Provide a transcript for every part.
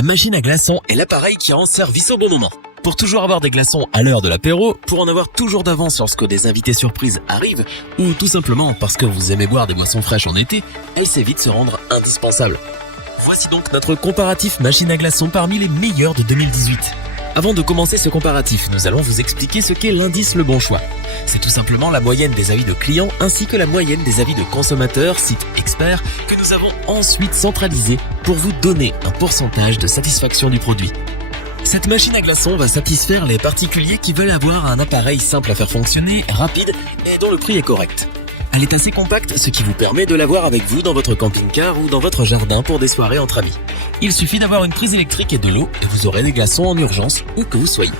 La machine à glaçons est l'appareil qui rend service au bon moment. Pour toujours avoir des glaçons à l'heure de l'apéro, pour en avoir toujours d'avance lorsque des invités surprises arrivent, ou tout simplement parce que vous aimez boire des boissons fraîches en été, elle sait vite se rendre indispensable. Voici donc notre comparatif machine à glaçons parmi les meilleurs de 2018. Avant de commencer ce comparatif, nous allons vous expliquer ce qu'est l'indice Le Bon Choix. C'est tout simplement la moyenne des avis de clients ainsi que la moyenne des avis de consommateurs, sites experts, que nous avons ensuite centralisé pour vous donner un pourcentage de satisfaction du produit. Cette machine à glaçons va satisfaire les particuliers qui veulent avoir un appareil simple à faire fonctionner, rapide et dont le prix est correct. Elle est assez compacte, ce qui vous permet de l'avoir avec vous dans votre camping-car ou dans votre jardin pour des soirées entre amis. Il suffit d'avoir une prise électrique et de l'eau et vous aurez des glaçons en urgence où que vous soyez.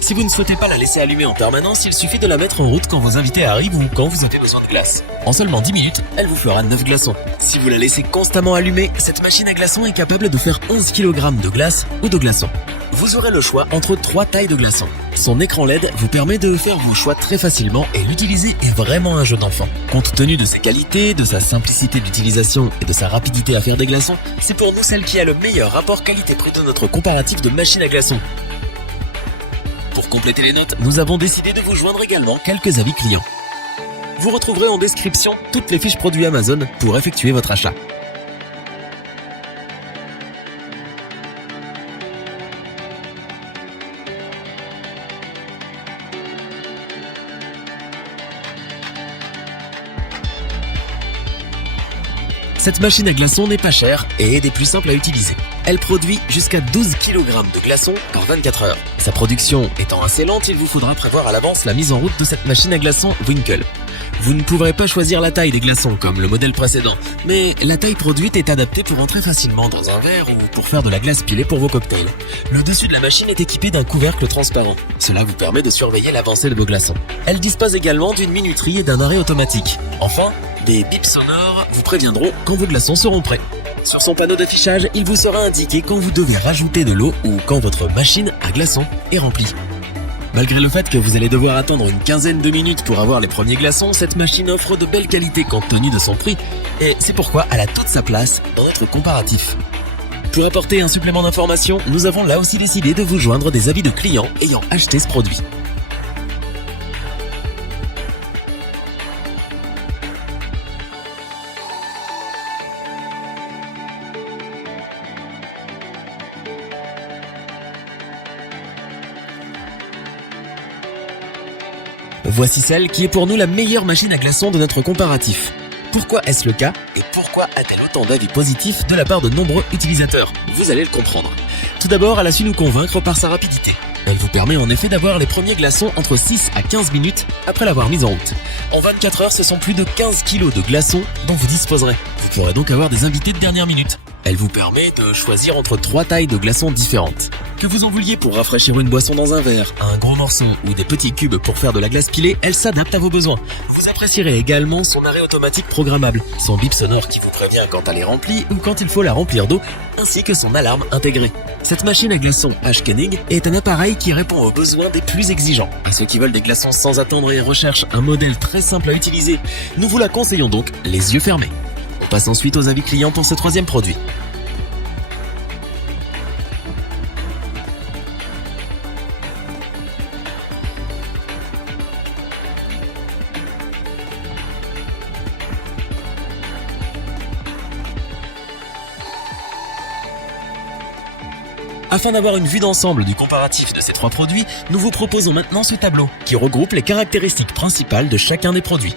Si vous ne souhaitez pas la laisser allumer en permanence, il suffit de la mettre en route quand vos invités arrivent ou quand vous avez besoin de glace. En seulement 10 minutes, elle vous fera 9 glaçons. Si vous la laissez constamment allumée, cette machine à glaçons est capable de faire 11 kg de glace ou de glaçons. Vous aurez le choix entre 3 tailles de glaçons. Son écran LED vous permet de faire vos choix très facilement et l'utiliser est vraiment un jeu d'enfant. Compte tenu de ses qualités, de sa simplicité d'utilisation et de sa rapidité à faire des glaçons, c'est pour nous celle qui a le meilleur rapport qualité-prix de notre comparatif de machine à glaçons. Pour compléter les notes, nous avons décidé de vous joindre également quelques avis clients. Vous retrouverez en description toutes les fiches produits Amazon pour effectuer votre achat. Cette machine à glaçons n'est pas chère et est des plus simples à utiliser. Elle produit jusqu'à 12 kg de glaçons par 24 heures. Sa production étant assez lente, il vous faudra prévoir à l'avance la mise en route de cette machine à glaçons Winkle. Vous ne pourrez pas choisir la taille des glaçons comme le modèle précédent, mais la taille produite est adaptée pour entrer facilement dans un verre ou pour faire de la glace pilée pour vos cocktails. Le dessus de la machine est équipé d'un couvercle transparent. Cela vous permet de surveiller l'avancée de vos glaçons. Elle dispose également d'une minuterie et d'un arrêt automatique. Enfin, des bips sonores vous préviendront quand vos glaçons seront prêts. Sur son panneau d'affichage, il vous sera indiqué quand vous devez rajouter de l'eau ou quand votre machine à glaçons est remplie. Malgré le fait que vous allez devoir attendre une quinzaine de minutes pour avoir les premiers glaçons, cette machine offre de belles qualités compte tenu de son prix et c'est pourquoi elle a toute sa place dans notre comparatif. Pour apporter un supplément d'information, nous avons là aussi décidé de vous joindre des avis de clients ayant acheté ce produit. Voici celle qui est pour nous la meilleure machine à glaçons de notre comparatif. Pourquoi est-ce le cas et pourquoi a-t-elle autant d'avis positifs de la part de nombreux utilisateurs? Vous allez le comprendre. Tout d'abord, elle a su nous convaincre par sa rapidité. Elle vous permet en effet d'avoir les premiers glaçons entre 6 à 15 minutes après l'avoir mise en route. En 24 heures, ce sont plus de 15 kg de glaçons dont vous disposerez. Vous pourrez donc avoir des invités de dernière minute. Elle vous permet de choisir entre 3 tailles de glaçons différentes. Que vous en vouliez pour rafraîchir une boisson dans un verre, un gros morceau ou des petits cubes pour faire de la glace pilée, elle s'adapte à vos besoins. Vous apprécierez également son arrêt automatique programmable, son bip sonore qui vous prévient quand elle est remplie ou quand il faut la remplir d'eau, ainsi que son alarme intégrée. Cette machine à glaçons H-Koenig est un appareil qui répond aux besoins des plus exigeants. À ceux qui veulent des glaçons sans attendre et recherchent un modèle très simple à utiliser, nous vous la conseillons donc les yeux fermés. On passe ensuite aux avis clients pour ce troisième produit. Afin d'avoir une vue d'ensemble du comparatif de ces 3 produits, nous vous proposons maintenant ce tableau qui regroupe les caractéristiques principales de chacun des produits.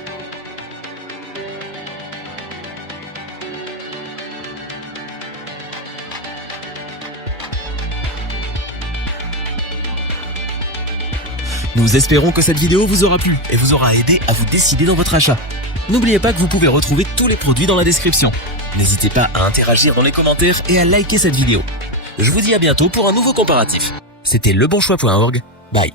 Nous espérons que cette vidéo vous aura plu et vous aura aidé à vous décider dans votre achat. N'oubliez pas que vous pouvez retrouver tous les produits dans la description. N'hésitez pas à interagir dans les commentaires et à liker cette vidéo. Je vous dis à bientôt pour un nouveau comparatif. C'était lebonchoix.org. Bye.